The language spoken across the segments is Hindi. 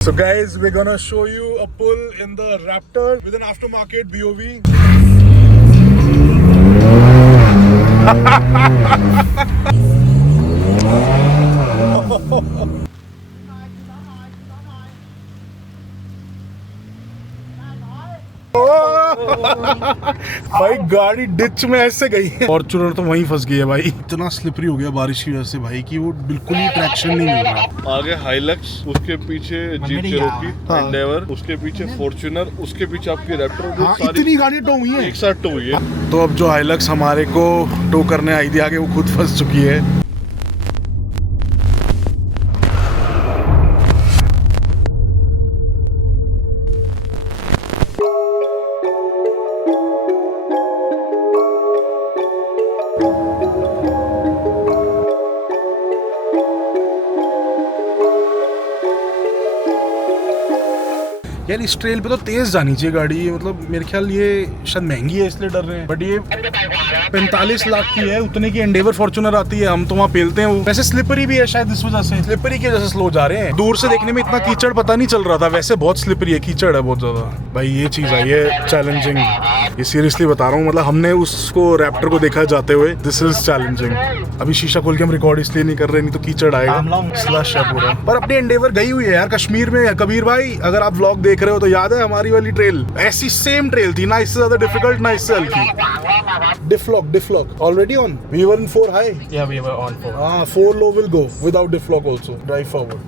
So guys, we're gonna show you a pull in the Raptor with an aftermarket BOV. भाई गाड़ी डिच में ऐसे गई है, फॉर्च्यूनर तो वहीं फंस गई है भाई। इतना स्लिपरी हो गया बारिश की वजह से भाई कि वो बिल्कुल ही ट्रैक्शन नहीं मिल रहा। आगे हाइलक्स, उसके पीछे जीप चेरोकी, एंडेवर, उसके पीछे फॉर्च्यूनर, उसके पीछे आपकी रैप्टर। हाँ, इतनी गाड़ी टो हुई है, एक साथ टो हुई है। तो अब जो हाइलक्स हमारे को टो करने आई थी आगे, वो खुद फंस चुकी है। यार इस ट्रेल पे तो तेज जानी चाहिए गाड़ी, मतलब मेरे ख्याल ये शायद महंगी है इसलिए डर रहे हैं, बट ये 45 लाख की है, उतने की एंडेवर फॉर्च्यूनर आती है, हम तो वहाँ पेलते हैं। वो वैसे स्लिपरी भी है शायद, इस वजह से स्लिपरी की वजह से स्लो जा रहे हैं। दूर से देखने में इतना कीचड़ पता नहीं चल रहा था, वैसे बहुत स्लिपरी है, कीचड़ है बहुत ज्यादा। भाई ये चीज आई है चैलेंजिंग, ये सीरियसली बता रहा हूँ। मतलब हमने उसको रैप्टर को देखा जाते हुए, दिस इज चैलेंजिंग। अभी शीशा खोल के हम रिकॉर्ड इसलिए नहीं कर रहे, नहीं तो कीचड़ आएगा, स्लश है पूरा। पर अपनी एंडेवर गई हुई है यार कश्मीर में। कबीर भाई अगर आप व्लॉग देख रहे हो तो याद है हमारी वाली ट्रेल, ऐसी सेम ट्रेल थी ना, इससे ज्यादा डिफिकल्ट ना इससे हल्की। Diff lock already on, we were in 4 high. Yeah, we were on 4. 4 low will go without diff-lock also. Drive forward.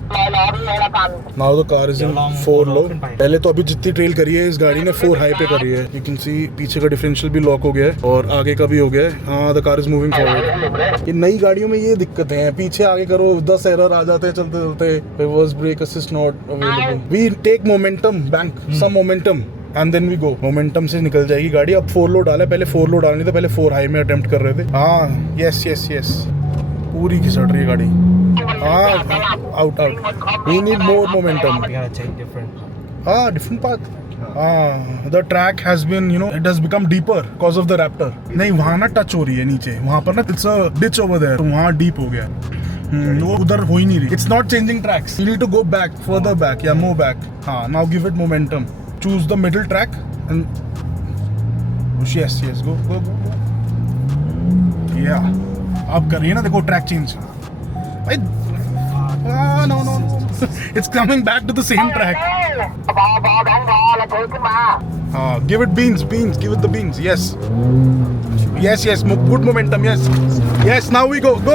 Now the car is in 4 low. पहले तो अभी जितनी ट्रेल करी है इस गाड़ी ने 4 हाई पे करी है। You can see पीछे का डिफरेंशियल भी लॉक हो गया है और आगे का भी हो गया है। हाँ, the car is moving forward. ये नई गाड़ियों में ये दिक्कतें हैं, पीछे आगे करो 10 एरर आ जाते हैं चलते चलते। Reverse brake assist not available. We take momentum, bank some momentum. And then we go. Momentum से निकल जाएगी गाड़ी। अब 4 लो डाला, पहले 4 लो डालनी, तो पहले 4 हाई में अटेम्प्ट कर रहे थे। हाँ, यस पूरी घिसट रही है गाड़ी। हाँ, out. We need more momentum. We gotta take different. हाँ, different path. हाँ, the track has been, you know, it has become deeper because of the Raptor. नहीं, वहाँ ना टच हो रही है नीचे, वहाँ पर ना it's a ditch over there, तो वहाँ डीप हो गया। वो उधर हो ही नहीं रही। It's not changing tracks. You need to go back, further back, yeah, more back. हाँ, now give it momentum. Choose the middle track and push. Yes, go. Yeah, अब करिए ना, देखो track change. No. It's coming back to the same track. Give it beans. Give it the beans. Yes. Good momentum. Yes. Now we go. Go.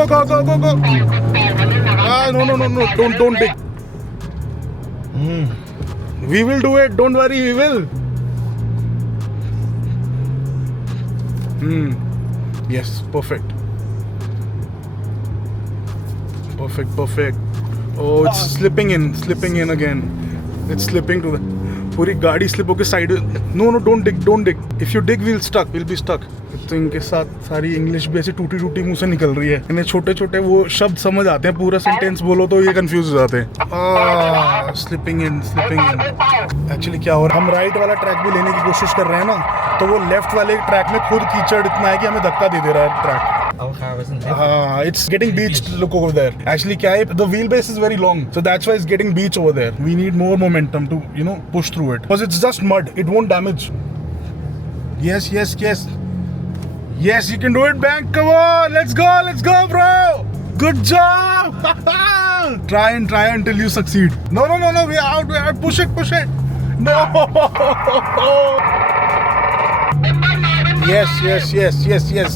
No. Don't dig. We will do it. Don't worry. We will. Yes. Perfect. Oh, it's slipping in again. It's slipping to the. पूरी गाड़ी स्लिप होकर side. No, don't dig. If you dig, we'll be stuck. तो इनके साथ सारी इंग्लिश भी ऐसे टूटी मुंह से निकल रही है। इन्हें छोटे वो शब्द समझ आते हैं, पूरा सेंटेंस बोलो तो ये कंफ्यूज हो जाते हैं। स्लिपिंग इन। एक्चुअली क्या हो रहा है, हम राइट वाला ट्रैक भी लेने की कोशिश कर रहे हैं ना, तो वो लेफ्ट वाले ट्रैक में खुद कीचड़ इतना है कि हमें धक्का दे रहा है track. Our car wasn't there. It's getting beached. Look over there. Actually, क्या है, the wheelbase is very long, so that's why it's getting beached over there. We need more momentum to, you know, push through it. Because it's just mud. It won't damage. Yes. Yes, you can do it, Bank. Come on, let's go, bro. Good job. Try until you succeed. No. We're out. Push it. No. Yes.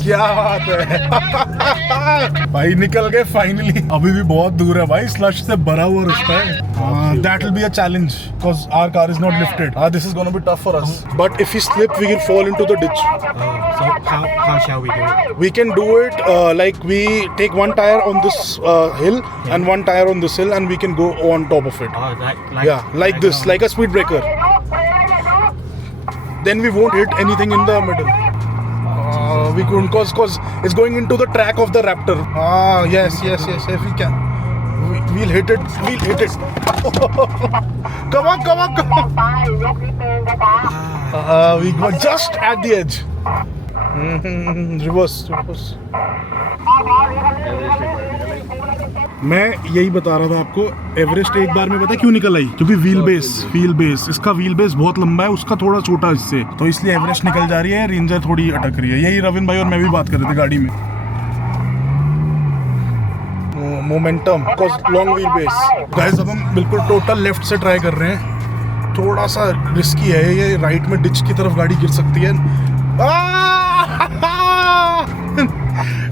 क्या बात है। भाई निकल गए फाइनली। अभी भी बहुत दूर है भाई, स्लश से भरा हुआ रास्ता है। That will be a challenge because our car is not lifted. This is going to be tough for us. But if we slip, we can fall into the ditch. So how shall we do it? We can do it like we take one tire on this hill and one tire on this hill, and we can go on top of it. Like this, like a speed breaker. Then we won't hit anything in the middle. We couldn't cause it's going into the track of the Raptor. Yes. If we can, we'll hit it. Come on. We got just at the edge. Reverse. मैं यही बता रहा था आपको, एवरेस्ट एक बार में पता क्यों निकल आई, क्योंकि व्हील बेस इसका व्हील बेस बहुत लंबा है, उसका थोड़ा छोटा इससे, तो इसलिए एवरेस्ट निकल जा रही है, रेंजर थोड़ी अटक रही है। यही रविंद्र भाई और मैं भी बात कर रहे थे गाड़ी में। Momentum long wheel base. Guys अब हम बिल्कुल टोटल लेफ्ट से ट्राई कर रहे हैं, थोड़ा सा रिस्की है ये, राइट में डिच की तरफ गाड़ी गिर सकती है।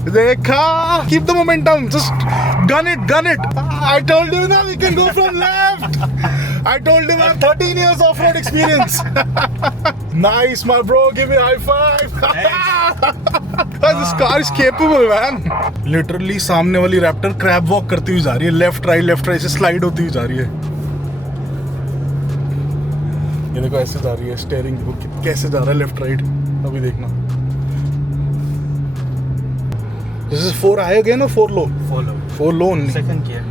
देखा, keep the momentum, just gun it. I told you ना, we can go from left. I told you I have 13 years off-road experience. Nice, my bro, give me a high five. This car is capable, man. Literally सामने वाली रैप्टर क्रैब वॉक करती हुई जा रही है, लेफ्ट राइट से स्लाइड होती हुई जा रही है। ये देखो ऐसे जा रही है, स्टीयरिंग कैसे जा रहा है लेफ्ट राइट, अभी देखना। This is 4 high again or 4 low? 4 low. 4 low only. Second gear.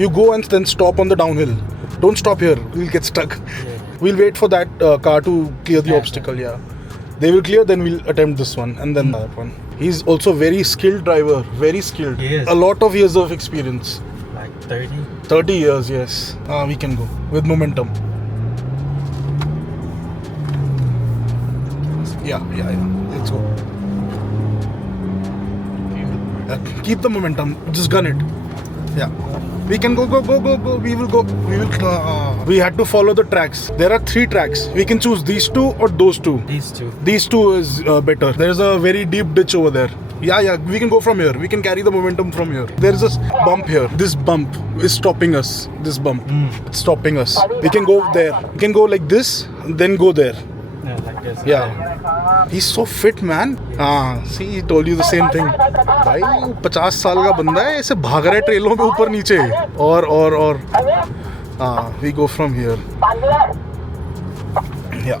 You go and then stop on the downhill. Don't stop here. We'll get stuck. Yeah. We'll wait for that car to clear the Yeah, obstacle. Yeah. They will clear, then we'll attempt this one and then that one. He's also very skilled driver. Very skilled. Yes. A lot of years of experience. Like 30. 30 years, yes. We can go with momentum. Yeah. Let's go. Keep the momentum. Just gun it. Yeah. We can go. We will go. We had to follow the tracks. There are 3 tracks. We can choose these 2 or those 2. These 2. These 2 is better. There's a very deep ditch over there. Yeah. We can go from here. We can carry the momentum from here. There's a bump here. This bump is stopping us. This bump. It's stopping us. We can go there. We can go like this, then go there. Yeah, like this. Yeah. He's so fit, man. See, he told you the same thing. भाई 50 साल का बंदा है, ऐसे भाग रहा है ट्रेलों पे ऊपर नीचे, और we go from here. Yeah.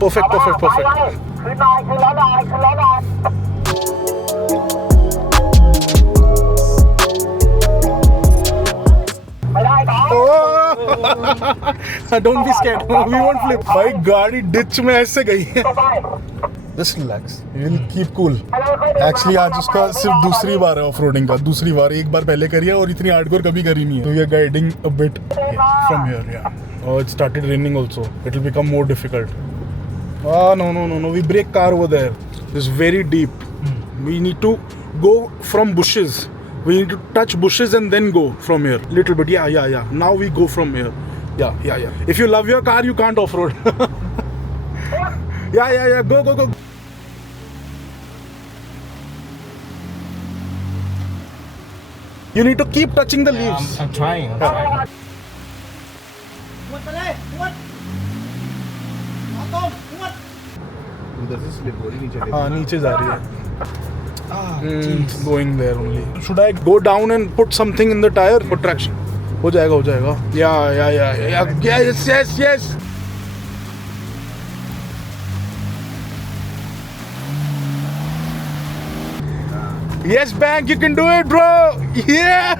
Perfect. Don't be scared. We won't flip. भाई गाड़ी डिच में ऐसे गई है। Just relax. We'll keep cool. Actually आज उसका सिर्फ दूसरी बार है ऑफ रोडिंग का, दूसरी बार। एक बार पहले करी है और इतनी हार्डकोर कभी करी नहीं है। So we are guiding a bit from here. Yeah. Oh, it started raining also. It will become more difficult. No. We brake car over there. It's very deep. We need to go from bushes. We need to touch bushes and then go from here. Little bit. Yeah. Now we go from here. Yeah. If you love your car, you can't off-road. Yeah. Go. You need to keep touching the leaves. I'm trying. नीचे जा रही है. Going there only. Should I go down and put something in the tire for traction? हो जाएगा. Yeah. Yes. Yes, Bank, you can do it, bro. Yeah.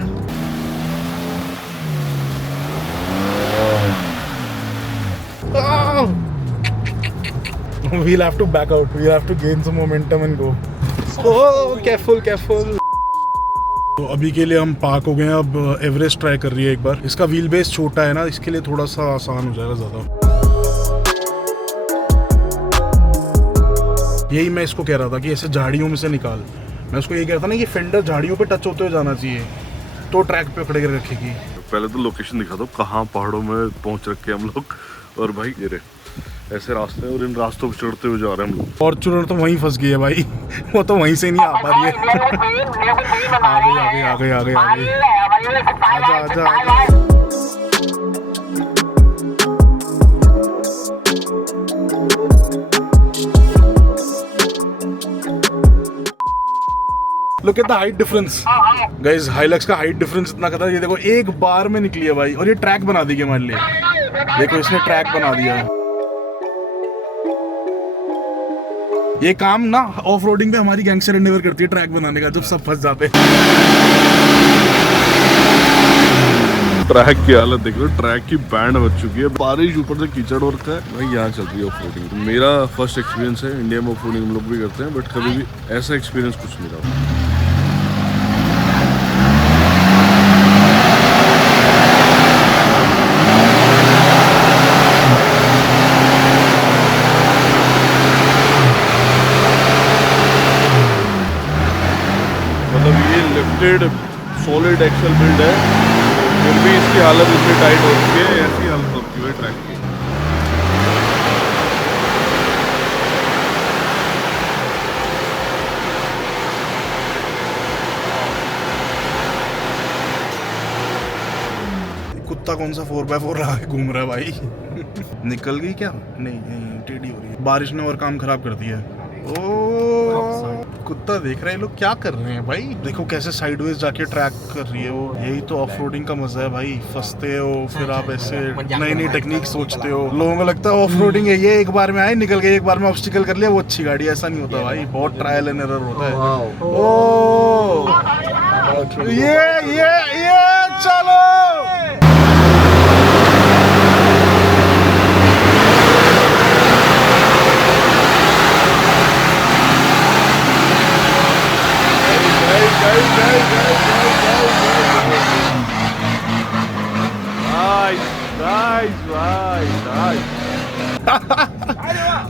Oh. We'll have to back out. We'll have to gain some momentum and go. Oh, careful. तो अभी के लिए हम पार्क हो गए हैं. अब एवरेस्ट ट्राई कर रही है एक बार. इसका व्हील बेस छोटा है ना, इसके लिए थोड़ा सा आसान हो जाएगा ज़्यादा. यही मैं इसको कह रहा था कि ऐसे झाड़ियों में से निकाल. मैं उसको ये कह रहा था ना कि फेंडर झाड़ियों पे टच होते हुए जाना चाहिए तो ट्रैक पे पकड़ के रखेगी. पहले तो लोकेशन दिखा दो कहाँ पहाड़ों में पहुँच रखे हम लोग. और भाई ये रहे ऐसे रास्ते हैं और इन रास्तों पे चढ़ते हुए जा रहे हैं हम लोग. फॉर्च्यूनर तो वहीं फंस गई है भाई. वो तो वहीं से नहीं आ पा रही है. आ गई. आजा. Look at the height difference. Guys, Hilux का हाइट डिफरेंस इतना खतरनाक. ये देखो एक बार में निकली है भाई. और ये ट्रैक बना दी हमारे लिए. देखो इसने ट्रैक बना दिया. ये काम ना ऑफ रोडिंग पे हमारी गैंगस्टर एंडेवर करती है, ट्रैक बनाने का, जब सब फंस जाते हैं. ट्रैक की हालत देख लो, ट्रैक की बैंड बच चुकी है, बारिश ऊपर से कीचड़ और है भाई। यहाँ चल रही है ऑफ रोडिंग। मेरा फर्स्ट एक्सपीरियंस है, इंडिया में ऑफ रोडिंग हम लोग भी करते हैं, बट कभी भी ऐसा एक्सपीरियंस कुछ नहीं रहा। सॉलिड एक्सल बिल्ड है, फिर भी इसकी हालत इतनी टाइट हो चुकी है, ऐसी हालत होती है ट्रैक की। कुत्ता कौन सा 4x4 रहा है, घूम रहा है भाई। निकल गई क्या? नहीं, टेढ़ी हो रही है, बारिश ने और काम खराब कर दिया। ओ कुत्ता देख रहे हैं लोग क्या कर रहे हैं भाई। देखो कैसे साइडवेज जाके ट्रैक कर रही है वो। यही तो ऑफ रोडिंग का मजा है भाई। फंसते हो, फिर आप ऐसे नई नई टेक्निक सोचते हो। लोगों को लगता है ऑफ रोडिंग है ये, एक बार में आए निकल गए, एक बार में ऑब्स्टिकल कर लिया, वो अच्छी गाड़ी। ऐसा नहीं होता भाई, बहुत ट्रायल एंड एरर होता है। ओ ये चलो।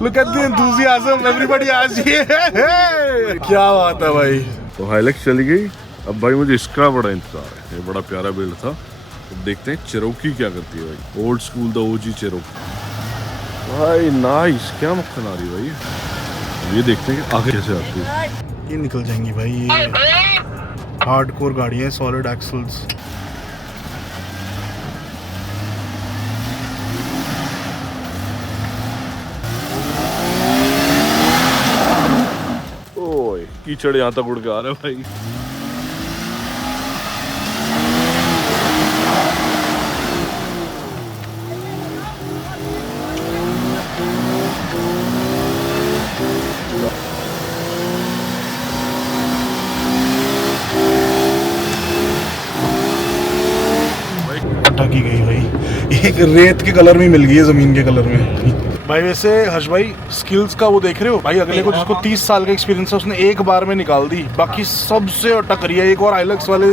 Look at the enthusiasm, everybody आज ये क्या बात है भाई। तो हाइलैक्स चली गई। अब भाई मुझे इसका बड़ा इंतजार है, ये बड़ा प्यारा बिल्ड था। अब देखते हैं चेरोकी क्या करती है भाई। Old school the OG Cherokee भाई, नाइस। क्या मक्खन आ रही भाई। ये देखते हैं कि आगे कैसे आती है। ये निकल जाएंगी भाई, ये हार्डकोर गाड़ी है, सॉलिड एक्सल्स। ओए कीचड़ यहाँ तक उड़ के आ रहे हैं भाई। की गई भाई, एक रेत के कलर में मिल गई है, जमीन के कलर में भाई। वैसे हर्ष भाई स्किल्स का वो देख रहे हो भाई। अगले को जिसको 30 साल का एक्सपीरियंस है उसने एक बार में निकाल दी, बाकी सबसे अटक रही है। एक और हाइलक्स वाले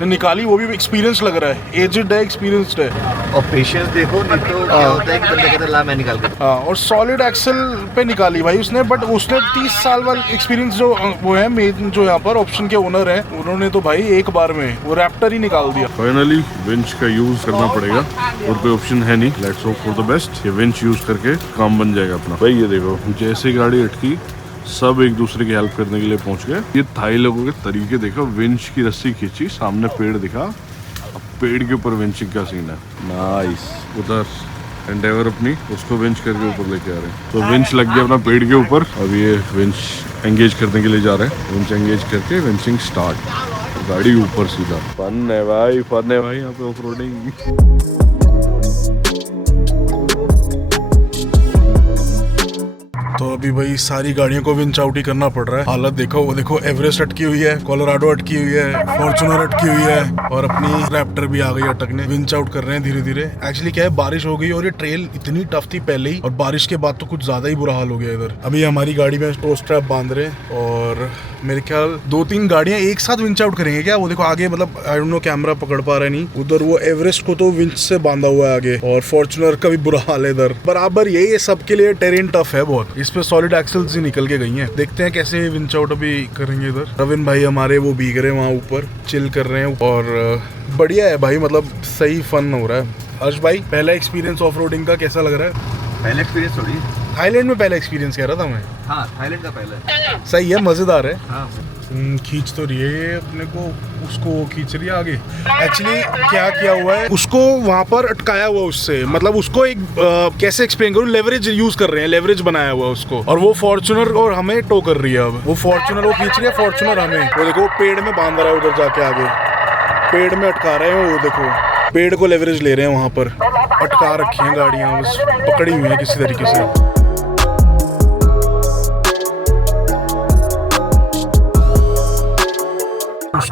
ने निकाली, वो भी एक्सपीरियंस लग रहा है, एजेड है, एक्सपीरियंस्ड है। और पेशेंस देखो, नहीं तो क्या होता है कि बंदा कहता है ला मैं निकाल कर। हाँ, और सॉलिड एक्सल पे निकाली भाई उसने। बट उसने 30 साल वाला एक्सपीरियंस जो वो है मेन, जो यहाँ पर ऑप्शन के ओनर है, उन्होंने तो भाई एक बार में वो रैप्टर ही निकाल दिया। फाइनली विंच का यूज करना पड़ेगा और कोई ऑप्शन है नहीं। Let's hope for the best. ये विंच यूज करके काम बन जाएगा अपना भाई। ये देखो जैसे गाड़ी अटकी, सब एक दूसरे की हेल्प करने के लिए पहुंच गए। ये थाई लोगों के तरीके देखो। विंच की रस्सी खींची, सामने पेड़ दिखा, अब पेड़ के ऊपर विंचिंग का सीन है। नाइस। उधर एंडेवर अपनी उसको विंच करके ऊपर लेके आ रहे हैं। तो विंच लग गया अपना पेड़ के ऊपर। अब ये विंच एंगेज करने के लिए जा रहे हैं। विंच एंगेज करके विंचिंग स्टार्ट, गाड़ी ऊपर सीधा। फन है भाई, फन है भाई यहाँ पे ऑफ रोडिंग। तो अभी भाई सारी गाड़ियों को विंच आउट ही करना पड़ रहा है। हालत देखो, वो देखो एवरेस्ट अटकी हुई है, कोलोराडो अटकी हुई है, फॉर्च्यूनर अटकी हुई है, और अपनी रैप्टर भी आ गई अटकने। विंच आउट कर रहे हैं धीरे धीरे। एक्चुअली क्या है, बारिश हो गई और ये ट्रेल इतनी टफ थी पहले ही, और बारिश के बाद तो कुछ ज्यादा ही बुरा हाल हो गया इधर। अभी हमारी गाड़ी में टो स्ट्रैप बांध रहे हैं, और मेरे ख्याल 2-3 गाड़ियां एक साथ विंच आउट करेंगे क्या। वो देखो आगे, मतलब आई डोंट नो, कैमरा पकड़ पा रहा है नहीं। उधर वो एवरेस्ट को तो विंच से बांधा हुआ है आगे, और फॉर्च्यूनर का भी बुरा हाल है इधर। बराबर यही है, सबके लिए टेरेन टफ है बहुत। इस पे सॉलिड एक्सल्स ही निकल के गई हैं। देखते हैं कैसे विंच आउट अभी करेंगे इधर। रविन भाई हमारे वो भीग रहे हैं वहाँ ऊपर, चिल कर रहे हैं, और बढ़िया है भाई, मतलब सही फन हो रहा है। हर्ष भाई पहला एक्सपीरियंस ऑफ रोडिंग का कैसा लग रहा है? पहले एक्सपीरियंस थोड़ी, थाईलैंड में पहला एक्सपीरियंस कह रहा था मैं। हाँ थाईलैंड का पहला। सही है, मजेदार है। हाँ खींच तो रही है अपने को, उसको खींच रही है आगे। एक्चुअली क्या किया हुआ है, उसको वहां पर अटकाया हुआ उससे, मतलब उसको एक कैसे एक्सप्लेन करूं, लेवरेज यूज कर रहे हैं, लेवरेज बनाया हुआ उसको। और वो फॉर्च्यूनर और हमें टो कर रही है। अब वो फॉर्च्यूनर वो खींच रही है, फॉर्च्यूनर हमें। वो देखो पेड़ में बांध रहा है उधर जाके, आगे पेड़ में अटका रहे हैं। वो देखो पेड़ को लेवरेज ले रहे हैं, वहां पर अटका रखी हैं गाड़ियां, बस पकड़ी हुई है किसी तरीके से।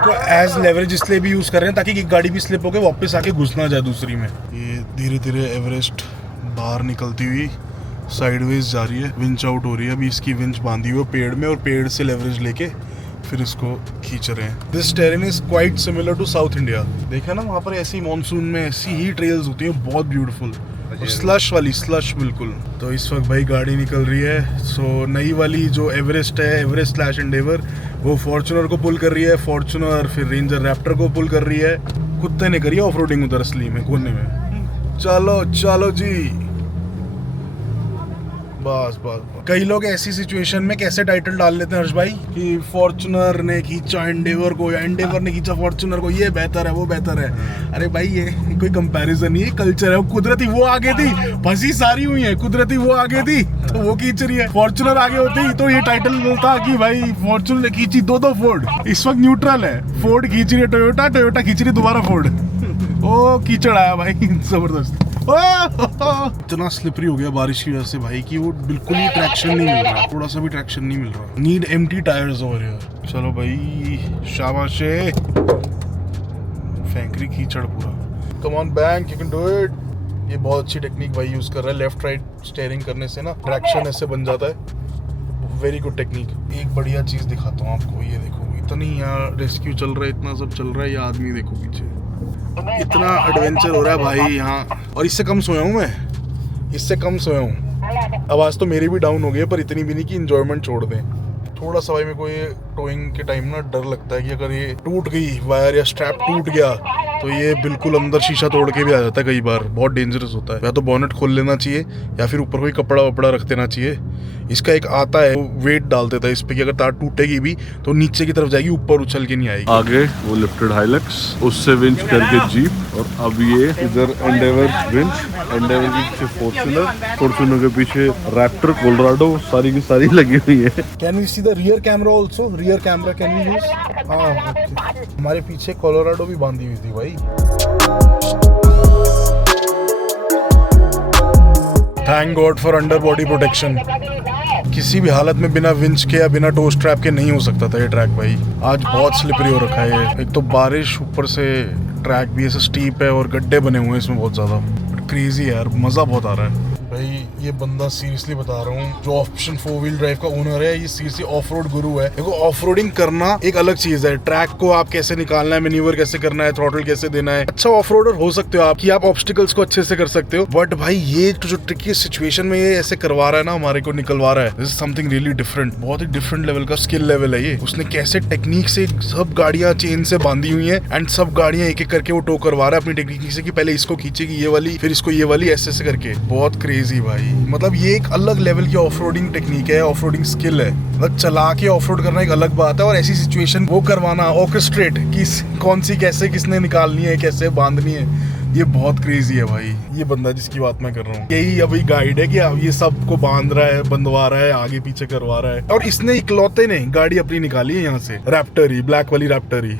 इसको एज लेवरेज इसलिए भी यूज कर रहे हैं ताकि एक गाड़ी भी स्लिप होकर वापस आके घुस ना जाए दूसरी में। ये धीरे धीरे एवरेस्ट बाहर निकलती हुई साइडवेज जा रही है, विंच आउट हो रही है। अभी इसकी विंच बांधी हुई है पेड़ में और पेड़ से लेवरेज लेके फिर इसको खींच रहे हैं। This terrain is quite similar to South India. देखा ना वहाँ पर ऐसी मॉनसून में ऐसी ही ट्रेल्स होती हैं, बहुत ब्यूटीफुल, स्लश वाली स्लश बिल्कुल। तो इस वक्त भाई गाड़ी निकल रही है। सो नई वाली जो एवरेस्ट है, एवरेस्ट स्लैश एंडेवर, वो फॉर्च्यूनर को पुल कर रही है। फॉर्च्यूनर फिर रेंजर रैप्टर को पुल कर रही है। कुत्ते ने करी है ऑफ रोडिंग उधर असली में कोने में। चलो चलो जी, बस बस। कई लोग ऐसी सिचुएशन में कैसे टाइटल डाल लेते हैं हर्ष भाई कि फॉर्च्यूनर ने खींचा एंडेवर को या एंडेवर ने खींचा फॉर्च्यूनर को, ये बेहतर है वो बेहतर है। अरे भाई ये कोई कंपैरिजन नहीं है, कल्चर है। वो कुदरती वो आगे थी, फंसी सारी हुई है, कुदरती वो आगे थी तो वो खींच रही है। फॉर्च्यूनर आगे होती तो ये टाइटल मिलता कि भाई फॉर्च्यूनर ने खींची दो फोर्ड। इस वक्त न्यूट्रल है, फोर्ड खींच रही है टोयोटा, टोयोटा खींच रही है दोबारा फोर्ड। ओ कीचड़ आया भाई जबरदस्त। इतना स्लिपरी हो गया बारिश की वजह से भाई कि वो बिल्कुल ही ट्रैक्शन नहीं मिल रहा, थोड़ा सा भी ट्रैक्शन नहीं मिल रहा। Need empty tyres over here. चलो भाई शाबाश, फेंक रही कीचड़ पूरा। Come on bank, you can do it. ये बहुत अच्छी टेक्निक भाई यूज कर रहा है। लेफ्ट राइट स्टीयरिंग करने से ना ट्रैक्शन ऐसे बन जाता है। Very good technique. एक बढ़िया चीज दिखाता हूँ आपको, ये देखो इतनी यहाँ रेस्क्यू चल रहा है, इतना सब चल रहा है। ये आदमी देखो पीछे, इतना एडवेंचर हो रहा है भाई यहाँ। और इससे कम सोया हूँ मैं, इससे कम सोया हूँ। आवाज़ तो मेरी भी डाउन हो गई है पर इतनी भी नहीं कि इंजॉयमेंट छोड़ दें। थोड़ा सा भाई मेरे को ये टोइंग के टाइम ना डर लगता है कि अगर ये टूट गई वायर या स्ट्रैप टूट गया तो ये बिल्कुल अंदर शीशा तोड़ के भी आ जाता है कई बार, बहुत डेंजरस होता है। या तो बॉनेट खोल लेना चाहिए या फिर ऊपर कोई कपड़ा वपड़ा रख देना चाहिए। इसका एक आता है, वेट डाल देता है इस पे कि अगर तार टूटेगी भी तो नीचे की तरफ जाएगी, ऊपर उछल के नहीं आएगी। आगे वो लिफ्टेड हाइलक्स, उससे विंच करके जीप, और अब ये इधर एंडेवर विंच, एंडेवर के पीछे फॉर्च्यूनर, फॉर्च्यूनर के पीछे रैप्टर, कोलोराडो, सारी की सारी लगी हुई है। Can we see the rear camera also? Rear camera can we use? हाँ, हमारे पीछे कोलोराडो भी बांधी हुई थी भाई। Thank God for under body protection. किसी भी हालत में बिना विंच के या बिना टो स्ट्रैप के नहीं हो सकता था ये ट्रैक भाई। आज बहुत स्लिपरी हो रखा है ये। एक तो बारिश, ऊपर से ट्रैक भी ऐसे स्टीप है और गड्ढे बने हुए हैं इसमें बहुत ज्यादा। बट क्रेजी है यार, मजा बहुत आ रहा है भाई। ये बंदा सीरियसली बता रहा हूँ, जो ऑप्शन 4 व्हील ड्राइव का ओनर है, ये सीरियसली ऑफ रोड गुरु है। देखो ऑफ रोडिंग करना एक अलग चीज है, ट्रैक को आप कैसे निकालना है, मैन्यूवर कैसे करना है, थ्रॉटल कैसे देना है। अच्छा ऑफ रोडर हो सकते हो आप कि आप ऑब्स्टिकल्स को अच्छे से कर सकते हो, बट भाई ये जो ट्रिकी सिचुएशन में ये ऐसे करवा रहा है ना, हमारे को निकलवा रहा है, this is something really different. बहुत ही डिफरेंट लेवल का स्किल लेवल है ये। उसने कैसे टेक्निक से सब गाड़ियां चेन से बांधी हुई है एंड सब गाड़ियां एक एक करके वो टो करवा रहा है अपनी टेक्निक से कि पहले इसको खींचेगी ये वाली, फिर इसको ये वाली, ऐसे ऐसे करके। बहुत क्रेजी भाई, मतलब ये एक अलग लेवल की ऑफ रोडिंग टेक्निक है, ऑफ रोडिंग स्किल है। मतलब चला के ऑफ रोड करना एक अलग बात है और ऐसी सिचुएशन वो करवाना, ऑर्केस्ट्रेट कि कौन सी कैसे किसने निकालनी है, कैसे बांधनी है, ये बहुत क्रेजी है भाई। ये बंदा जिसकी बात मैं कर रहा हूँ, यही अभी गाइड है कि अब ये सबको बांध रहा है, बंधवा रहा है, आगे पीछे करवा रहा है। और इसने इकलौते ने गाड़ी अपनी निकाली है यहाँ से, रैप्टर ही, ब्लैक वाली Raptor he.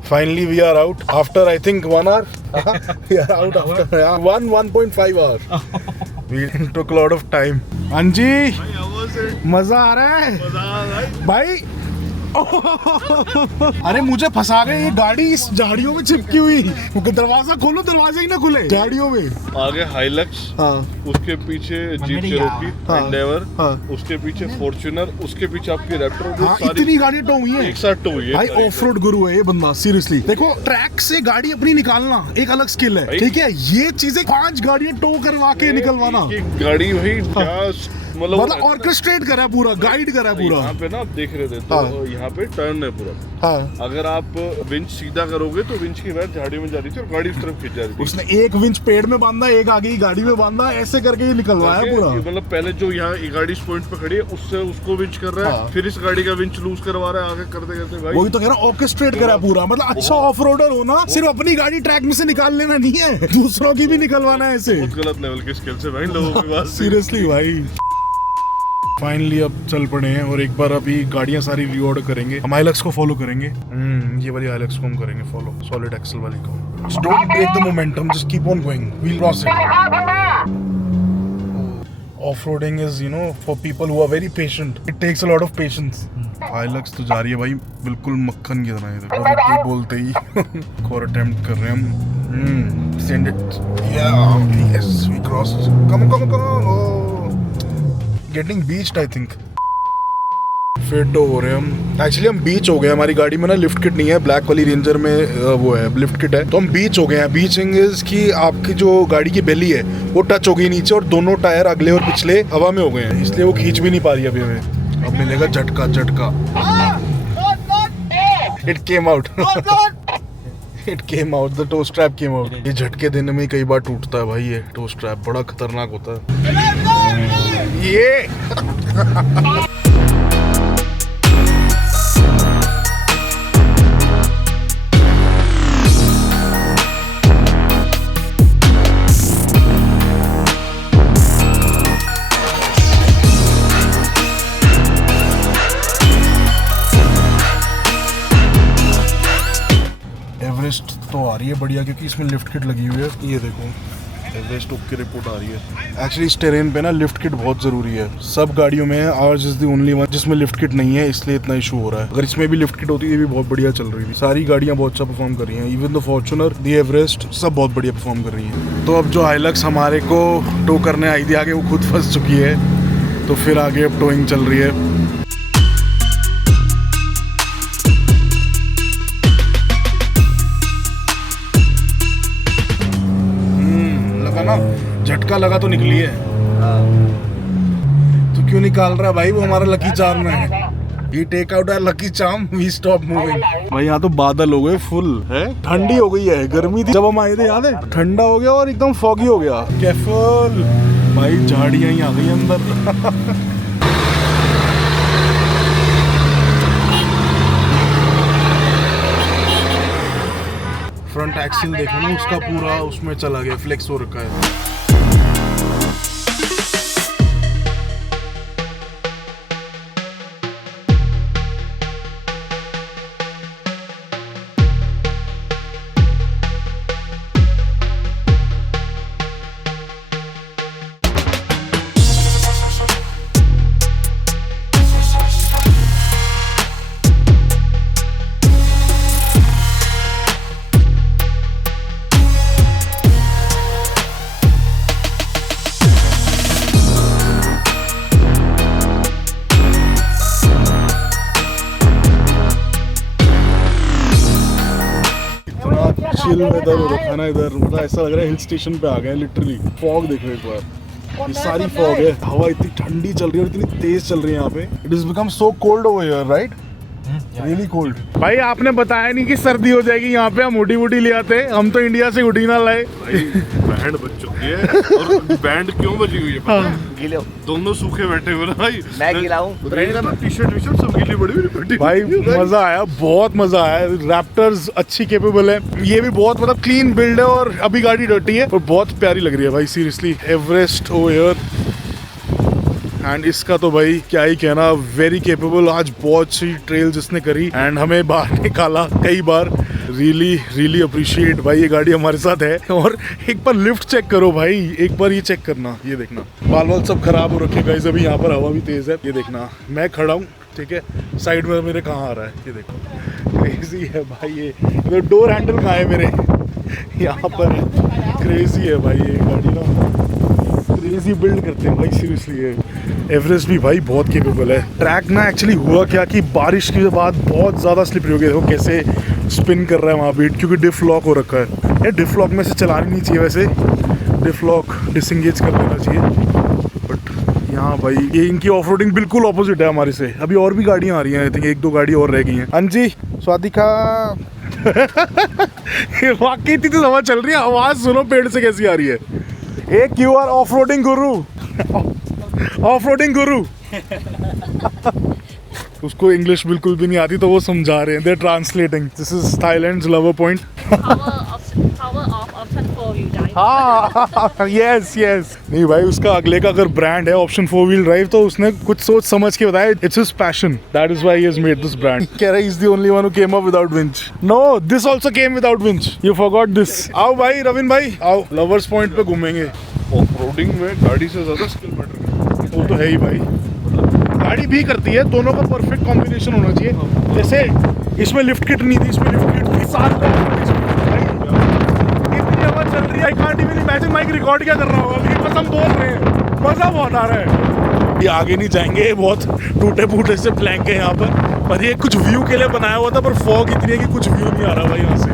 Finally, we are out after I think 1 hour. We are out after 1.5 hour. We took a lot of time. अंजी, मजा आ रहा है भाई। अरे मुझे फंसा गए, ये गाड़ी इस झाड़ियों में चिपकी हुई। दरवाजा खोलो, दरवाजा ही ना खुले झाड़ियों में। आगे हाइलक्स, हाँ, उसके पीछे जीप चेरोकी, एंडेवर, उसके पीछे फॉर्च्यूनर, उसके पीछे आपकी रैप्टर। हाँ, इतनी गाड़ी टो हुई है, एक साथ टो हुई है भाई। ऑफ रोड गुरु है ये बंदा सीरियसली। देखो ट्रैक से गाड़ी अपनी निकालना एक अलग स्किल है, ठीक है। ये चीजें 5 गाड़ियां टो करवा के निकलवाना, गाड़ी भाई क्या मतलब ऑर्केस्ट्रेट करा है पूरा, गाइड करा है पूरा। यहाँ पे ना आप देख रहे थे तो हाँ। यहाँ पे टर्न है पूरा। हाँ, अगर आप विंच सीधा करोगे तो विंच की वायर झाड़ी में जा रही थी और गाड़ी उस तरफ खिंच जा रही थी। उसने एक विंच पेड़ में बांधा, एक आगे की गाड़ी में बांधा, ऐसे करके ही निकलवाया पूरा। मतलब पहले जो यहाँ ये गाड़ी इस पॉइंट पे खड़ी है उससे उसको विंच कर रहा है, हाँ। फिर इस गाड़ी का विंच लूज करवा रहा है, आगे करते करते भाई वही तो कह रहा हूँ, ऑर्केस्ट्रेट करा है पूरा। मतलब अच्छा ऑफ रोडर होना सिर्फ अपनी गाड़ी ट्रैक में से निकाल लेना नहीं है, दूसरों की भी निकलवाना है ऐसे। बहुत गलत लेवल के स्किल से भाई लोगों के पास। सीरियसली भाई। फाइनली अब चल पड़े हैं और एक बार अभी गाड़ियां सारी रीऑर्डर करेंगे। हम हाइलक्स को फॉलो करेंगे। ये वाली हाइलक्स को हम करेंगे फॉलो, सॉलिड एक्सल वाली को। Don't take the momentum, just keep on going, we'll cross it. Off-roading is for people who are very patient, it takes a lot of patience. Hilux तो जा रही है भाई बिल्कुल मक्खन की तरह इधर, और ये बोलते ही और अटेम्प्ट कर रहे हैं हम। Send it, yes we cross, come come come. Getting beached I think. Fit हो रहे हम, एक्चुअली हम बीच हो गए। हमारी गाड़ी में ना लिफ्ट किट नहीं है, ब्लैक वाली रेंजर में वो है लिफ्ट किट है, तो हम बीच हो गए हैं। बीचिंग इज कि आपकी जो गाड़ी की बेली है वो टच हो गई नीचे और दोनों टायर अगले और पिछले हवा में हो गए हैं, इसलिए वो खींच भी नहीं पा रही अभी हमें। अब मिलेगा झटका झटका। It came out, it came out, the toe strap came out. ये झटके देने में कई बार टूटता है भाई, ये टो स्ट्रैप बड़ा खतरनाक होता है ये। एवरेस्ट तो आ रही है बढ़िया, क्योंकि इसमें लिफ्ट किट लगी हुई है। ये देखो एवरेस्ट की रिपोर्ट आ रही है। एक्चुअली इस टेरेन पे ना लिफ्ट किट बहुत जरूरी है, सब गाड़ियों में है, hours is the only one जिसमें लिफ्ट किट नहीं है, इसलिए इतना इशू हो रहा है। अगर इसमें भी लिफ्ट किट होती है, ये भी बहुत बढ़िया चल रही थी। सारी गाड़ियां बहुत अच्छा परफॉर्म कर रही हैं, even the Fortuner, the Everest, सब बहुत बढ़िया परफॉर्म कर रही हैं। तो अब जो हाइलक्स हमारे को टो करने आई थी आगे, वो खुद फंस चुकी है, तो फिर आगे अब टोइंग चल रही है। झटका लगा तो निकली है। तो क्यों निकाल रहा है भाई, वो हमारा लकी चार्म है। ये take out our lucky charm, we stop moving. भाई यहाँ तो बादल हो गए फुल है, ठंडी हो गई है, गर्मी थी जब हम आए थे याद है, ठंडा हो गया और एकदम फॉगी हो गया। केयरफुल भाई, झाड़ियां ही आ गई अंदर। फ्रंट एक्सिल देखो ना, उसका पूरा उसमें चला गया, फ्लेक्स हो रखा है। चिल वेदर हो रखा ना इधर, मतलब ऐसा लग रहा है हिल स्टेशन पे आ गए लिटरली। फॉग देखो एक बार, ये सारी फॉग है, हवा इतनी ठंडी चल रही है और इतनी तेज चल रही है यहाँ पे। It is become so cold over here, right? Really cold. भाई आपने बताया नहीं कि सर्दी हो जाएगी यहाँ पे, हम हुडी वुडी ले आते, हम तो इंडिया से हुडी ना लाए। बैंड बज चुकी है, और बैंड क्यों बजी हुई है पता है? गीले हो, दोनों सूखे बैठे हुए ना भाई। मैं गीला हूँ, टी शर्ट सब गीली पड़ी हुई भाई मजा आया, बहुत मजा आया। रैप्टर्स अच्छी केपेबल है, ये भी बहुत मतलब क्लीन बिल्ड है, और अभी गाड़ी डर्टी है और बहुत प्यारी लग रही है भाई सीरियसली। एवरेस्ट ओवर एंड इसका तो भाई क्या ही कहना, वेरी केपेबल। आज बहुत सी ट्रेल जिसने करी एंड हमें बाहर निकाला कई बार, रियली अप्रिशिएट भाई, ये गाड़ी हमारे साथ है। और एक बार लिफ्ट चेक करो भाई, एक बार ये चेक करना, ये देखना बाल वाल सब खराब हो रखे गाइस। अभी यहाँ पर हवा भी तेज है, ये देखना, मैं खड़ा हूँ ठीक है, साइड में मेरे कहाँ आ रहा है ये देखो, क्रेजी है भाई। ये इधर डोर हैंडल कहाँ है मेरे, यहाँ पर क्रेजी है भाई, ये गाड़ी ना क्रेजी बिल्ड करते हैं भाई सीरियसली। ये एवरेस्ट भी भाई बहुत केपेबल है। ट्रैक ना एक्चुअली हुआ क्या कि बारिश के बाद बहुत ज़्यादा स्लिपरी हो गया, देखो कैसे स्पिन कर रहा है वहाँ पे, क्योंकि डिफ लॉक हो रखा है। यार डिफ लॉक में से चलानी नहीं चाहिए वैसे, डिफ लॉक डिसंगेज कर देना चाहिए, बट यहाँ हाँ भाई, ये इनकी ऑफ रोडिंग बिल्कुल ऑपोजिट है हमारे से। अभी और भी गाड़ियां आ रही हैं, आई थिंक 1-2 गाड़ी और रह गई हैं। हाँ जी, स्वादिका। वाकई इतनी हवा चल रही है, आवाज सुनो पेड़ से कैसी आ रही है। एक you are off roading Guru. Off roading गुरु। उसको इंग्लिश बिल्कुल भी नहीं आती तो वो समझा रहे हैं, they translating. This is Thailand's lover point. power of option 4 wheel drive. हाँ, यस यस। नहीं भाई, उसका अगले का अगर ब्रांड है ऑप्शन 4 व्हील ड्राइव तो उसने कुछ सोच समझ के बताया। It's his passion, that is why he has made this brand. कह रहा है is the only one who came up without winch. No, this also came without winch, you forgot this. आओ भाई रविन भाई, आओ लवर्स पॉइंट पे घूमेंगे। ऑफ रोडिंग में गाड़ी से ज्यादा स्किल मैटर करती है। वो तो है ही भाई, गाड़ी भी करती है, दोनों का परफेक्ट कॉम्बिनेशन होना चाहिए। जैसे इसमें लिफ्ट किट नहीं थी, इसमें लिफ्ट किट थी। साथ इतनी हवा चल रही है, I can't even imagine mic record क्या कर रहा होगा, लेकिन बस हम बोल रहे हैं, मजा बहुत आ रहा है। ये आगे नहीं जाएंगे, बहुत टूटे फूटे से प्लैंक है यहाँ पर ये कुछ व्यू के लिए बनाया हुआ था, पर फॉग इतनी है कि कुछ व्यू नहीं आ रहा भाई यहाँ से।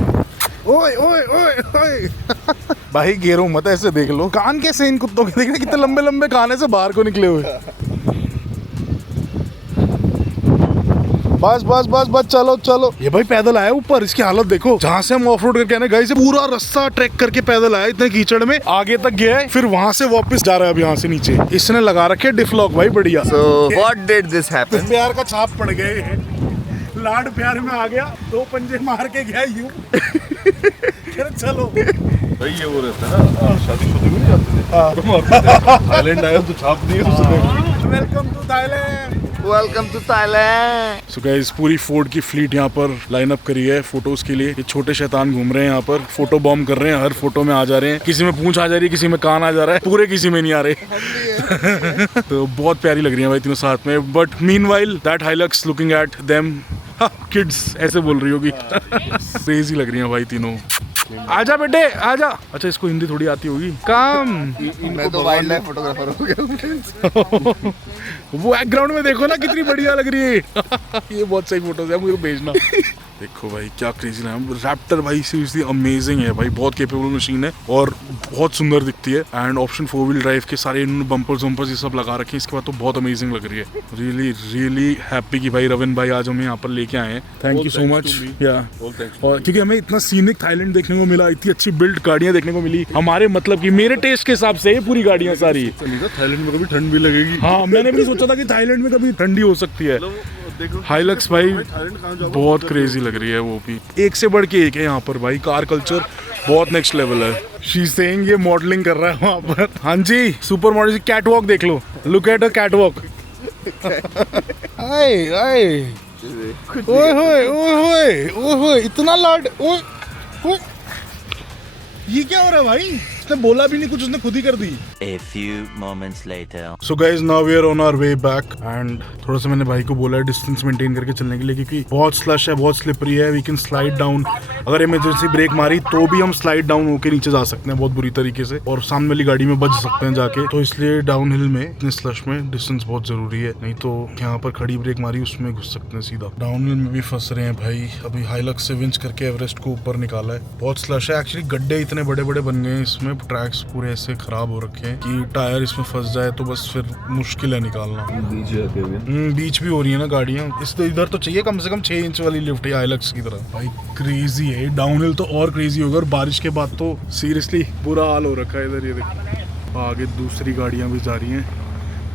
ओए ओए ओए ओए भाई गेरो मत ऐसे, देख लो कान कैसे इन कुत्तों के, देखने कितने लंबे लंबे कान है से बाहर को निकले हुए। बस बस बस बस, चलो चलो। ये भाई पैदल आया ऊपर, इसकी हालत देखो। जहाँ से हम ऑफ रोड करके आने गए से पूरा रास्ता ट्रैक करके पैदल आया, इतने कीचड़ में आगे तक गया है, फिर वहाँ से वापस जा रहा है अब यहाँ से नीचे। इसने लगा रखे डिफलॉक भाई, बढ़िया। So what did this happen? प्यार का छाप पड़ गए, लाड प्यार में आ गया, 2 पंजे मार के गया यूं। चलो भाई ये वो रहता है ना, शादी में नहीं जाते थे, थाईलैंड आया तो छाप दी उसने। Welcome to Thailand. Welcome to Thailand. So guys, पूरी फोर्ड की फ्लीट यहाँ पर लाइन अप करी है फोटोज के लिए। ये छोटे शैतान घूम रहे हैं यहाँ पर, फोटो बॉम्ब कर रहे हैं, हर फोटो में आ जा रहे हैं। किसी में पूंछ आ जा रही है, किसी में कान आ जा रहा है, पूरे किसी में नहीं आ रहे। तो बहुत प्यारी लग रही है भाई तीनों साथ में। But meanwhile that Hilux looking at them, kids ऐसे बोल रही होगी। क्रेजी लग रही है भाई तीनों। आजा बेटे आजा। अच्छा, इसको हिंदी थोड़ी आती होगी। काम मैं तो वाइल्ड लाइफ फोटोग्राफर हो गया। वो बैकग्राउंड में देखो ना कितनी बढ़िया लग रही है। ये बहुत सही फोटोज है, मुझे भेजना। देखो भाई क्या क्रेजी है। रैप्टर भाई सीरियसली अमेजिंग है भाई, बहुत केपेबल मशीन है और बहुत सुंदर दिखती है। एंड ऑप्शन 4 व्हील ड्राइव के सारे बम्पर्स वम्पर्स ये सब लगा रखे हैं इसके बाद, तो बहुत अमेजिंग लग रही है। रियली रियली हैप्पी कि भाई रविन भाई आज हमें यहाँ पर लेके आए हैं। Thank you so much. या और क्योंकि हमें इतना सीनिक थाईलैंड देखने को मिला, इतनी अच्छी बिल्ड गाड़ियाँ देखने को मिली हमारे, मतलब कि मेरे टेस्ट के हिसाब से ये पूरी गाड़ियाँ सारी। थाईलैंड में कभी ठंड भी लगेगी। हाँ, मैंने भी सोचा था कि थाईलैंड में कभी ठंडी हो सकती है। हाइलक्स भाई बहुत क्रेजी लग रही है, वो भी एक से बढ़ के एक है यहाँ पर भाई। कार कल्चर बहुत नेक्स्ट लेवल है। शी सेइंग ये मॉडलिंग कर रहा है वहाँ पर। हाँ जी, सुपर मॉडल कैट वॉक देख लो, look at a catwalk. आए आए, ओए होए ओए होए ओए होए, इतना लाड, ओए ओए, ये क्या हो रहा है भाई? उसने बोला भी नहीं कुछ, उसने खुद ही कर दी। A few moments later. So guys, now we are on our way back and थोड़ा सा मैंने भाई को बोला है डिस्टेंस मेंटेन करके चलने के लिए, क्योंकि बहुत स्लश है, बहुत स्लिपरी है। वी कैन स्लाइड डाउन, अगर इमरजेंसी ब्रेक मारी तो भी हम स्लाइड डाउन होके नीचे जा सकते हैं बहुत बुरी तरीके से, और सामने वाली गाड़ी में बच सकते हैं जाके। तो इसलिए डाउन हिल में इतने स्लश में डिस्टेंस बहुत जरूरी है, नहीं तो यहाँ पर खड़ी ब्रेक मारी उसमें घुस सकते हैं सीधा। डाउन हिल में भी फंस रहे हैं भाई। अभी हाइलक्स से विंच करके एवरेस्ट को ऊपर निकाला है। बहुत स्लश है एक्चुअली, गड्ढे इतने बड़े बड़े बन गए हैं इसमें, ट्रैक्स पूरे ऐसे खराब हो रखे हैं कि टायर इसमें फंस जाए तो बस फिर मुश्किल है निकालना। बीच भी हो रही है ना गाड़ियाँ, इसलिए इधर तो चाहिए कम से कम 6 इंच वाली लिफ्ट है हाइलक्स की तरह। भाई क्रेजी है, डाउनहिल तो और क्रेजी होगा, और बारिश के बाद तो सीरियसली बुरा हाल हो रखा है इधर। ये देखो आगे दूसरी गाड़ियाँ भी जा रही हैं,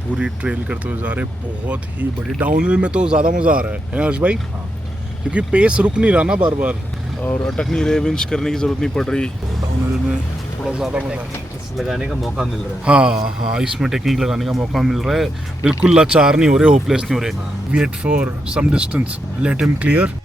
पूरी ट्रेल करते हुए जा रहे हैं। बहुत ही बड़ी डाउनहिल में तो ज़्यादा मज़ा आ रहा है हर्ष भाई, क्योंकि पेस रुक नहीं रहा ना बार बार, और अटक नहीं रहे, विंच करने की ज़रूरत नहीं पड़ रही। डाउनहिल में थोड़ा ज़्यादा मज़ा आ रहा है, लगाने का मौका मिल रहा है। हाँ हाँ, इसमें टेक्निक लगाने का मौका मिल रहा है। बिल्कुल लाचार नहीं हो रहे, होपलेस नहीं हो रहे। Wait for some distance, let him clear.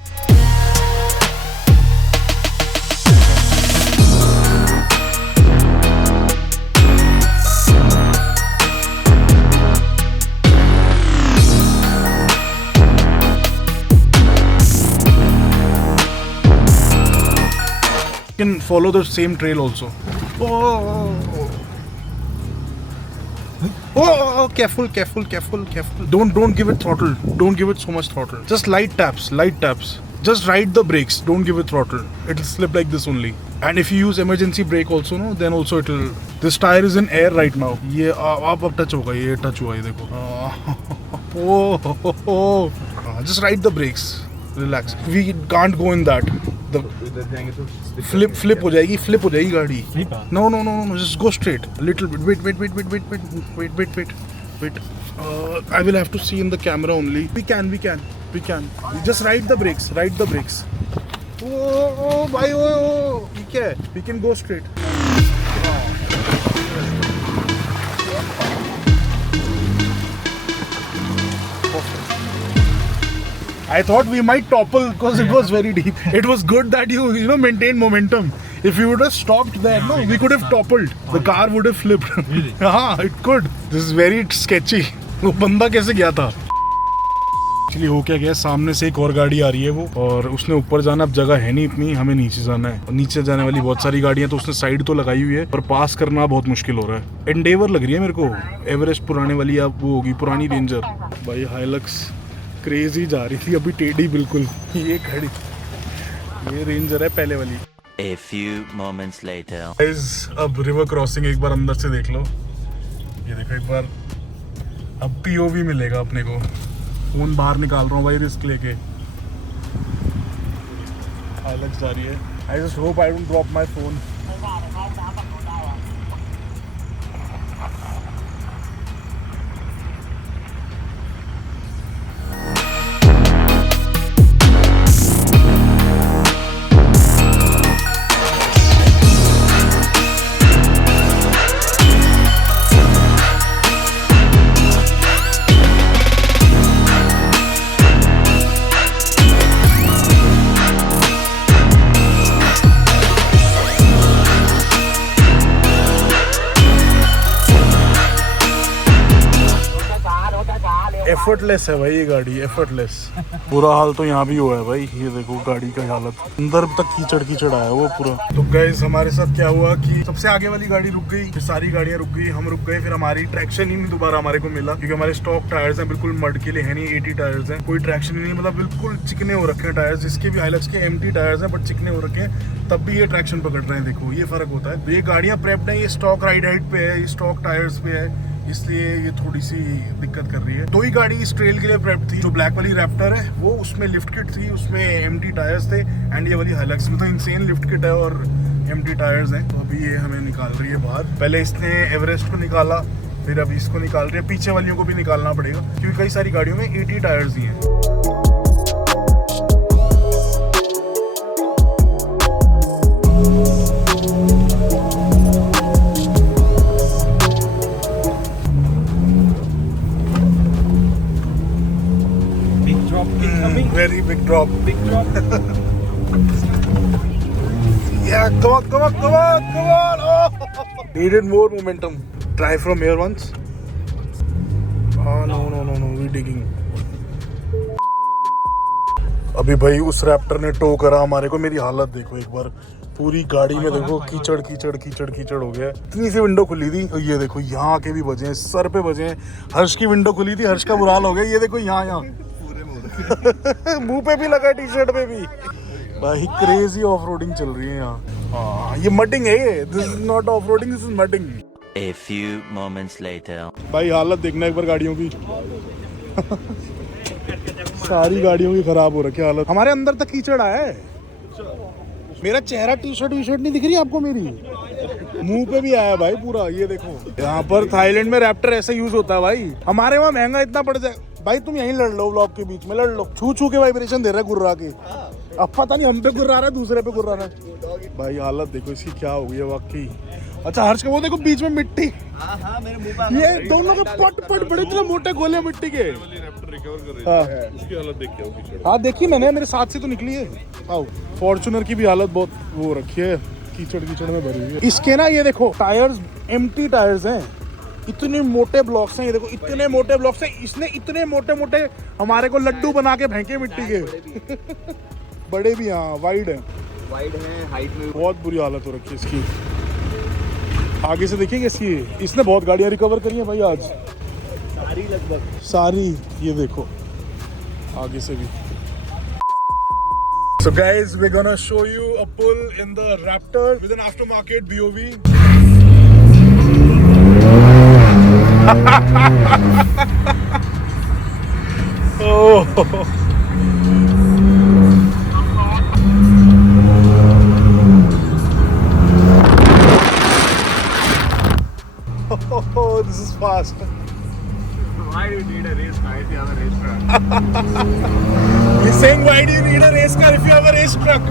Can follow the same trail also. Oh, careful, careful, careful, careful. Don't give it throttle. Don't give it so much throttle. Just light taps, light taps. just ride the brakes, don't give it throttle, it'll slip like this only. And if you use emergency brake also, no, then also it'll, this tire is in air right now. ये अब touch होगा, ये touch हुआ, ये देखो. Just ride the brakes, relax. We can't go in that. The flip हो जाएगी गाड़ी. No, just go straight. A little bit. Wait. I will have to see in the camera only. We can. Just ride the brakes. Oh, bhai, oh. We can go straight. I thought we might topple because it was very deep. It was good that you maintained momentum. If you would have stopped there, no, we could have toppled. The car would have flipped. Really? हाँ, it could. This is very sketchy. वो बंदा कैसे गया था? एक्चुअली हो क्या गया, सामने से एक और गाड़ी आ रही है वो, और उसने ऊपर जाना, अब जगह है नहीं इतनी, हमें नीचे जाना है, और नीचे जाने वाली बहुत सारी गाड़ियां, तो उसने साइड तो लगाई हुई है पर पास करना बहुत मुश्किल हो रहा है। एंडेवर लग रही है मेरे को, एवरेस्ट पुराने वाली, अब वो होगी पुरानी रेंजर। भाई हाइलक्स क्रेजी जा रही थी अभी टेढ़ी बिल्कुल, ये खड़ी, ये रेंजर है पहले वाली। A few moments later. Guys, अब रिवर क्रॉसिंग एक बार अंदर से देख लो, ये देखो एक बार, अब POV मिलेगा अपने को। फोन बाहर निकाल रहा हूँ भाई रिस्क लेके, हाइलक्स जा रही है। I just hope I don't drop my phone. Effortless है भाई ये गाड़ी, एफर्टलेस। बुरा हाल तो यहाँ भी हुआ है भाई, ये देखो गाड़ी का हालत, अंदर तक कीचड़ आया वो पूरा। तो गाइस हमारे साथ क्या हुआ कि सबसे आगे वाली गाड़ी रुक गई, फिर सारी गाड़ियाँ रुक गई, हम रुक गए, फिर हमारी ट्रैक्शन ही नहीं दोबारा हमारे को मिला, क्योंकि हमारे स्टॉक टायर्स हैं, बिल्कुल मड के लिए है नहीं, 80 टायर्स हैं, कोई ट्रैक्शन ही नहीं, मतलब बिल्कुल चिकने हो रखे हैं टायर्स, जिसके भी हाइलक्स के एम्प्टी टायर्स हैं बट चिकने हो रखे हैं, तब भी ये ट्रैक्शन पकड़ रहे हैं। देखो ये फर्क होता है। तो ये गाड़ियाँ प्रेप्ड है, ये स्टॉक राइड हाइट पे है, ये स्टॉक टायर्स पे है, इसलिए ये थोड़ी सी दिक्कत कर रही है। दो ही गाड़ी इस ट्रेल के लिए प्रेप थी, जो ब्लैक वाली रैप्टर है वो उसमें लिफ्ट किट थी, उसमें एम्प्टी टायर्स थे, एंड ये वाली हाइलक्स में तो इंसेन लिफ्ट किट है और एम्प्टी टायर्स हैं। तो अभी ये हमें निकाल रही है बाहर, पहले इसने एवरेस्ट को निकाला, फिर अभी इसको निकाल रही है, पीछे वालियों को भी निकालना पड़ेगा क्योंकि कई सारी गाड़ियों में 80 टायर्स ही हैं। Very big drop. Yeah, come on. Oh. Needed more momentum. Try from here once. Oh no, we're digging. अभी भाई उस रैप्टर ने टो करा हमारे को, मेरी हालत देखो एक बार, पूरी गाड़ी में देखो कीचड़ हो गया। इतनी सी विंडो खुली थी, ये देखो यहाँ आके भी बजे, सर पे बजे। हर्ष की विंडो खुली थी, हर्ष का बुरा हाल हो गया, ये देखो यहाँ मुंह पे भी लगा, टी शर्ट पे भी। भाई क्रेजी ऑफ रोडिंग चल रही है यहाँ। हाँ ये मडिंग है, ये this is not off roading, this is mudding. A few moments later. भाई हालत देखना एक बार गाड़ियों की। सारी गाड़ियों की खराब हो रखी हालत, हमारे अंदर तक कीचड़ आया है। मेरा चेहरा टी शर्ट नहीं दिख रही आपको मेरी, मुंह पे भी आया भाई पूरा। ये देखो यहाँ पर थाईलैंड में रैप्टर ऐसे यूज होता है भाई, हमारे वहाँ महंगा इतना पड़ जाए। भाई तुम यहीं लड़ लो, ब्लॉक के बीच में लड़ लो, छू के वाइब्रेशन दे रहा है गुर्रा के। अब पता नहीं हम पे गुर्रा रहा है, दूसरे पे गुर्रा रहा है। भाई हालत देखो इसकी क्या हो गई है वाकई। अच्छा हर्ष का वो देखो बीच में मिट्टी, ये दोनों के पट बड़े इतने मोटे गोले मिट्टी के। हाँ देखी मैंने, मेरे साथ से तो निकली है। आओ फॉर्च्यूनर की भी हालत बहुत वो रखी है, कीचड़ में भरी हुई है। इसके ना ये देखो टायर्स एम्प्टी टायर्स हैं, इतने मोटे ब्लॉक्स हैं, ये देखो इतने मोटे ब्लॉक्स हैं। इसने इतने मोटे हमारे को लड्डू बना के फेंके मिट्टी के। बड़े भी हाँ वाइड है हाइट में, बहुत बुरी हालत हो रखी है इसकी। आगे से देखिए कैसी है, इसने बहुत गाड़ियां रिकवर करी हैं भाई आज, लगभग सारी। ये देखो आगे से भी So guys, we're gonna show you a pull in the Raptor with an aftermarket BOV. Oh. Oh, this is fast. Why do you need a race car if you have a race track? He's saying, why do you need a race car if you have a race truck?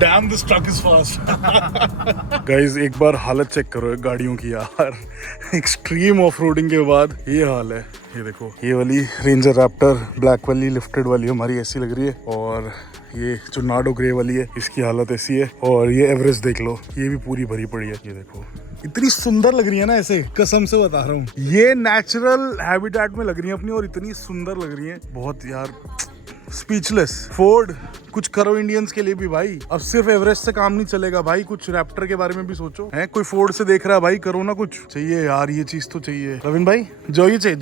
Damn, this truck is fast. Guys, एक बार हालत चेक करो गाड़ियों की यार. एक्सट्रीम ऑफ रोडिंग के बाद ये हाल है. ये देखो, ये वाली रेंजर रैप्टर ब्लैक वाली लिफ्टेड वाली हमारी ऐसी लग रही है, और ये जो नाडो ग्रे वाली है इसकी हालत ऐसी है, और ये एवरेस्ट देख लो, ये भी पूरी भरी पड़ी है. ये देखो, इतनी सुंदर लग रही है ना, ऐसे कसम से बता रहा हूँ. ये नेचुरल हैबिटेट में लग रही है अपनी, और इतनी सुंदर लग रही है, बहुत यार स्पीचलेस. फोर्ड, कुछ करो इंडियंस के लिए भी भाई. अब सिर्फ एवरेस्ट से काम नहीं चलेगा भाई, कुछ रैप्टर के बारे में भी सोचो. है कोई फोर्ड से देख रहा है भाई, करो ना कुछ. चाहिए यार, ये चीज तो चाहिए. रविन भाई, जोइचे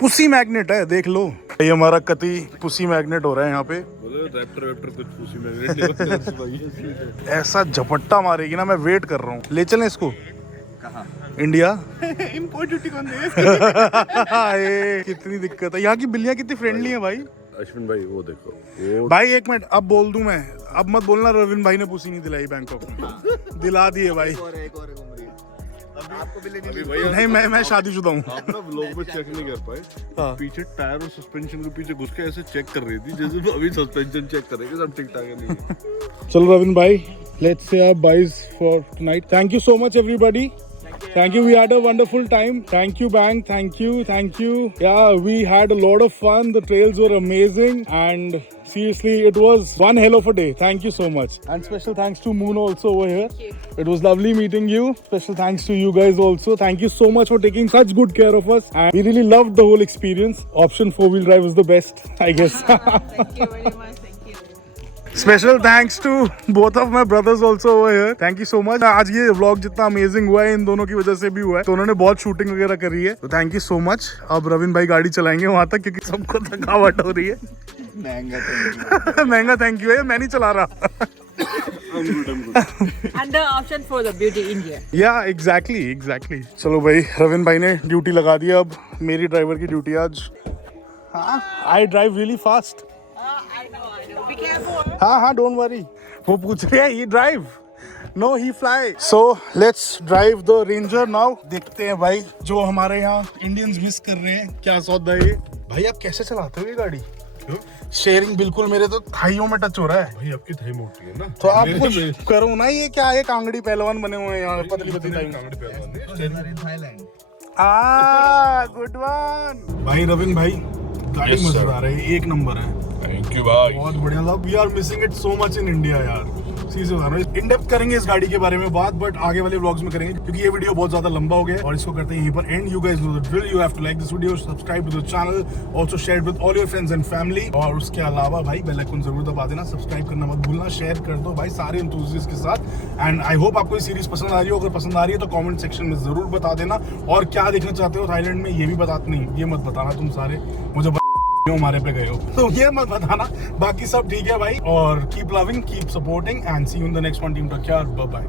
पुसी मैग्नेट है, देख लो. ये हमारा कति पुसी मैग्नेट हो रहा है यहाँ पे. रैप्टर कुछ पुसी मैग्नेट ऐसा झपट्टा मारेगी ना, मैं वेट कर रहा हूँ. ले चलें इसको इंडिया. Import duty कौन देगा? कितनी दिक्कत है. यहाँ की बिल्लियाँ कितनी फ्रेंडली है भाई. अश्विन भाई वो देखो, वो भाई एक मिनट, अब बोल दूं मैं, अब मत बोलना रविन भाई ने पुसी नहीं दिलाई बैंकॉक में. दिला दिए भाई. एक और घूम रही है. आपको भी लेनी नहीं, मैं शादीशुदा हूँ. आप ना व्लॉग में चेक नहीं कर पाए. पीछे टायर और सस्पेंशन के पीछे घुस के ऐसे चेक कर रही थी जैसे अभी सस्पेंशन चेक करेंगे, सब ठीक ठाक है नहीं है. चलो रविन भाई, let's say our byes for tonight. Thank you so much everybody. Thank you. We had a wonderful time. Thank you, Bang. Thank you. Yeah, we had a lot of fun. The trails were amazing, and seriously, it was one hell of a day. Thank you so much. And special thanks to Moon also over here. It was lovely meeting you. Special thanks to you guys also. Thank you so much for taking such good care of us. And we really loved the whole experience. Option 4-wheel drive was the best, I guess. Thank you very much. Thank you. Special thanks to both of my brothers also over here. Thank you so much. आज ये vlog जितना amazing हुआ है, इन दोनों की वजह से भी हुआ है. तो उन्होंने बहुत शूटिंग वगैरह करी है, तो थैंक यू सो मच. अब रविन भाई गाड़ी चलाएंगे वहां तक, क्योंकि सबको थकावट हो रही है. महंगा थैंक यू है, मैं नहीं चला रहा. Under option for the beauty India. या एग्जैक्टली. चलो भाई, रविन भाई ने ड्यूटी लगा दी. अब मेरी ड्राइवर की ड्यूटी आज. हाँ, I drive really fast. I know. Be careful. हाँ, डोंट वरी. वो पूछ रहे हैं, ही drive. No, he fly. So let's drive the Ranger now. देखते हैं भाई, जो हमारे यहाँ इंडियंस मिस कर रहे हैं, क्या सौदा है ये. भाई आप कैसे चलाते हो ये गाड़ी? शेयरिंग बिल्कुल मेरे तो थाइयों में टच हो रहा है. भाई आपकी थाई मोटी है ना, तो आप कुछ करो ना. ये क्या है, कांगड़ी पहलवान बने हुए हैं यहाँ, पतली थाई. थाईलैंड. Good one. भाई रविन भाई, गाड़ी मजेदार है, एक नंबर है. थैंक यू भाई, बहुत बढ़िया. We are missing it so much in India यार. सीरियसली बता रहा हूँ. इन डेप्थ करेंगे इस गाड़ी के बारे में बात, बट आगे वाले व्लॉग्स में करेंगे, क्योंकि ये वीडियो बहुत ज्यादा लंबा हो गया है, और इसको करते हैं यहीं पर end. You guys know the drill. You have to like this video, subscribe to the channel, also share with all your friends and family. और उसके अलावा भाई बेल आइकन जरूर दबा देना, सब्सक्राइब करना मत भूलना, शेयर कर दो भाई सारे एंथुसियास्ट के साथ. एंड आई होप आपको ये सीरीज पसंद आ रही हो. अगर पसंद आ रही है तो कमेंट सेक्शन में जरूर बता देना, और क्या देखना चाहते हो थाईलैंड में ये भी नहीं, ये मत बताना तुम सारे मुझे हमारे पे गए हो, तो ये मत बताना. बाकी सब ठीक है भाई, और keep loving, keep supporting, and see you in the next one. Team take care, bye bye.